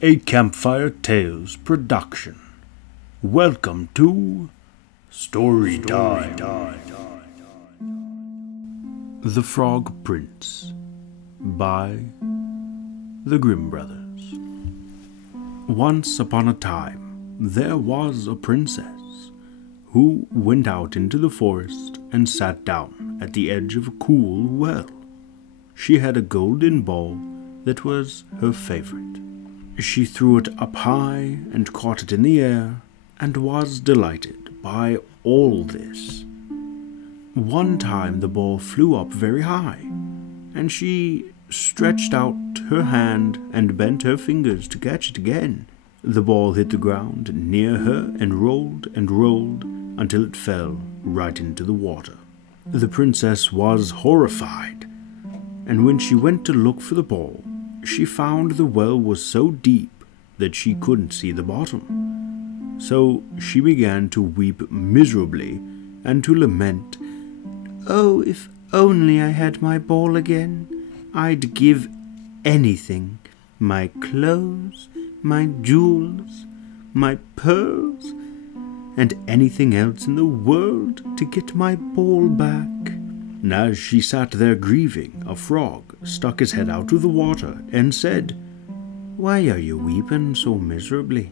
a Campfire Tales production. Welcome to Story Time. The Frog Prince by the Grimm brothers. Once upon a time, there was a princess who went out into the forest and sat down at the edge of a cool well. She had a golden ball that was her favorite. She threw it up high and caught it in the air and was delighted by all this. One time the ball flew up very high, and she stretched out her hand and bent her fingers to catch it again. The ball hit the ground near her and rolled until it fell right into the water. The princess was horrified, and when she went to look for the ball, she found the well was so deep that she couldn't see the bottom. So she began to weep miserably and to lament, "Oh, if only I had my ball again! I'd give anything, my clothes, my jewels, my pearls, and anything else in the world to get my ball back." And as she sat there grieving, a frog stuck his head out of the water and said, "Why are you weeping so miserably?"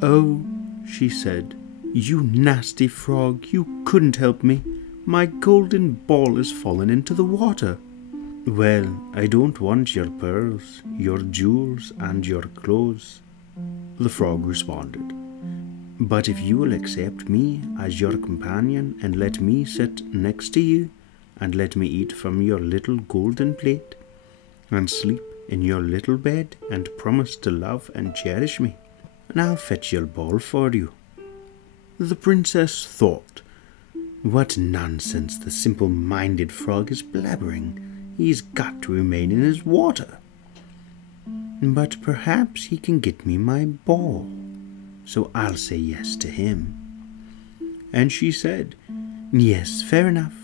"Oh," she said, "you nasty frog, you couldn't help me. My golden ball has fallen into the water." "Well, I don't want your pearls, your jewels, and your clothes," the frog responded. "But if you will accept me as your companion and let me sit next to you, and let me eat from your little golden plate, and sleep in your little bed, and promise to love and cherish me, and I'll fetch your ball for you." The princess thought, "What nonsense the simple-minded frog is blabbering. He's got to remain in his water. But perhaps he can get me my ball, so I'll say yes to him." And she said, "Yes, fair enough.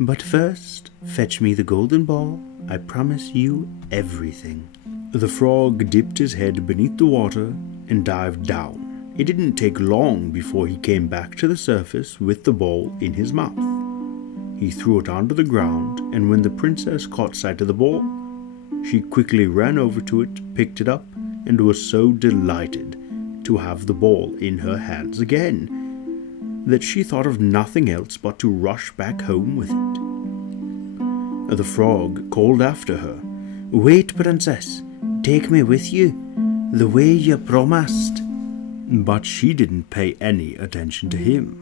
But first, fetch me the golden ball. I promise you everything." The frog dipped his head beneath the water and dived down. It didn't take long before he came back to the surface with the ball in his mouth. He threw it onto the ground, and when the princess caught sight of the ball, she quickly ran over to it, picked it up, and was so delighted to have the ball in her hands again that she thought of nothing else but to rush back home with it. The frog called after her, "Wait, princess, take me with you, the way you promised." But she didn't pay any attention to him.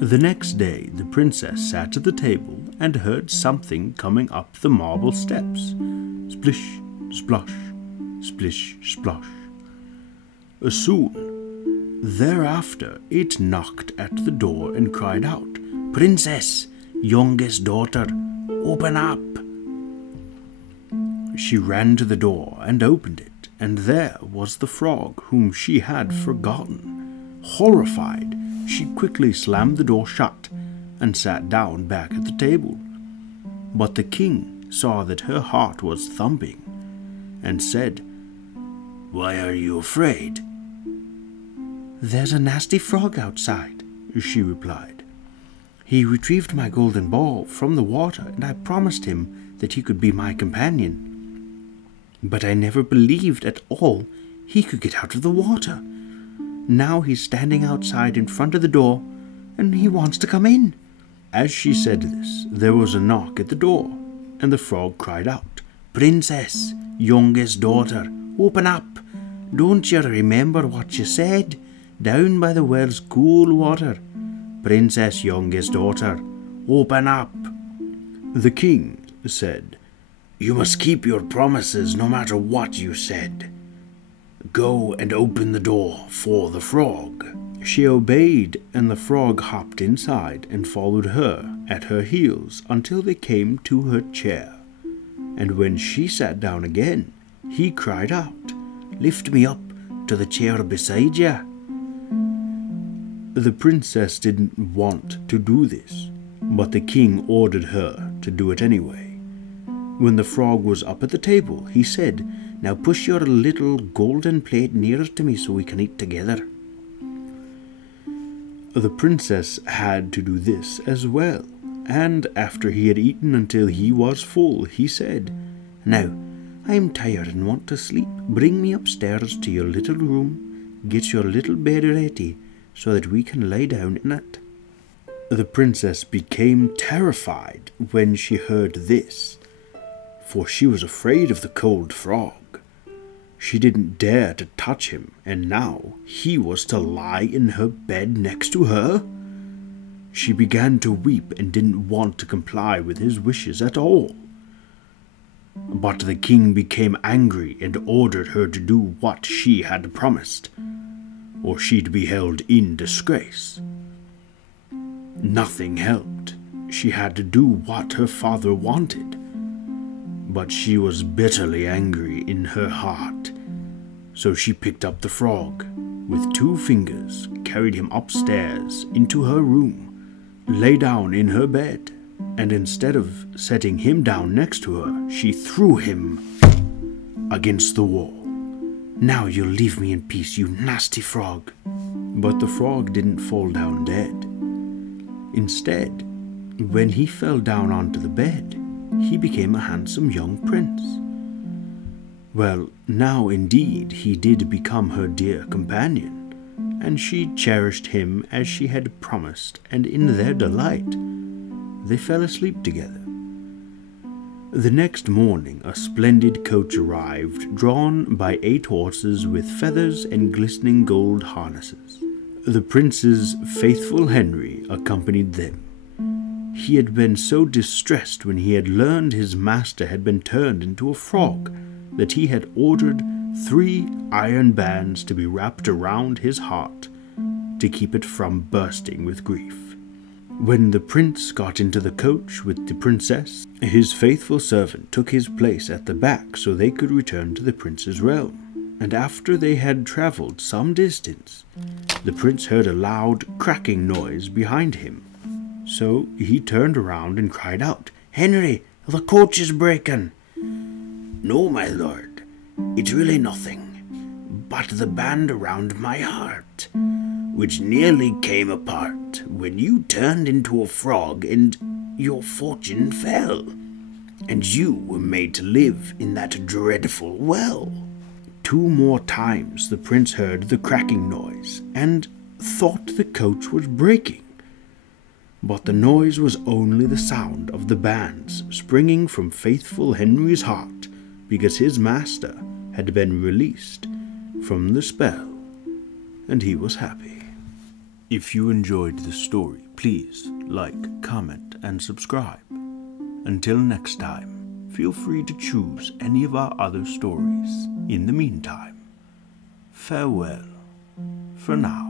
The next day the princess sat at the table and heard something coming up the marble steps. Splish, splosh, splish, splosh. Soon thereafter it knocked at the door and cried out, "Princess, youngest daughter, open up." She ran to the door and opened it, and there was the frog whom she had forgotten. Horrified, she quickly slammed the door shut and sat down back at the table. But the king saw that her heart was thumping and said, "Why are you afraid?" "There's a nasty frog outside," she replied. "He retrieved my golden ball from the water, and I promised him that he could be my companion. But I never believed at all he could get out of the water. Now he's standing outside in front of the door, and he wants to come in." As she said this, there was a knock at the door, and the frog cried out, "Princess, youngest daughter, open up. Don't you remember what you said down by the well's cool water? Princess, youngest daughter, open up." The king said, "You must keep your promises no matter what you said. Go and open the door for the frog." She obeyed, and the frog hopped inside and followed her at her heels until they came to her chair. And when she sat down again, he cried out, "Lift me up to the chair beside you." The princess didn't want to do this, but the king ordered her to do it anyway. When the frog was up at the table, he said, Now push your little golden plate nearer to me so we can eat together." The princess had to do this as well, and after he had eaten until he was full, he said, "Now, I'm tired and want to sleep. Bring me upstairs to your little room, get your little bed ready, so that we can lie down in it." The princess became terrified when she heard this, for she was afraid of the cold frog. She didn't dare to touch him, and now he was to lie in her bed next to her. She began to weep and didn't want to comply with his wishes at all. But the king became angry and ordered her to do what she had promised, or she'd be held in disgrace. Nothing helped. She had to do what her father wanted. But she was bitterly angry in her heart, so she picked up the frog with 2 fingers, carried him upstairs into her room, lay down in her bed, and instead of setting him down next to her, she threw him against the wall. "Now you'll leave me in peace, you nasty frog." But the frog didn't fall down dead. Instead, when he fell down onto the bed, he became a handsome young prince. Well, now indeed he did become her dear companion, and she cherished him as she had promised, and in their delight, they fell asleep together. The next morning a splendid coach arrived, drawn by 8 horses with feathers and glistening gold harnesses. The prince's faithful Henry accompanied them. He had been so distressed when he had learned his master had been turned into a frog that he had ordered 3 iron bands to be wrapped around his heart to keep it from bursting with grief. When the prince got into the coach with the princess, his faithful servant took his place at the back so they could return to the prince's realm. And after they had travelled some distance, the prince heard a loud cracking noise behind him. So he turned around and cried out, "Henry, the coach is breaking." "No, my lord, it's really nothing but the band around my heart, which nearly came apart when you turned into a frog and your fortune fell, and you were made to live in that dreadful well." 2 more times the prince heard the cracking noise and thought the coach was breaking. But the noise was only the sound of the bands springing from faithful Henry's heart, because his master had been released from the spell, and he was happy. If you enjoyed this story, please like, comment, and subscribe. Until next time, feel free to choose any of our other stories. In the meantime, farewell for now.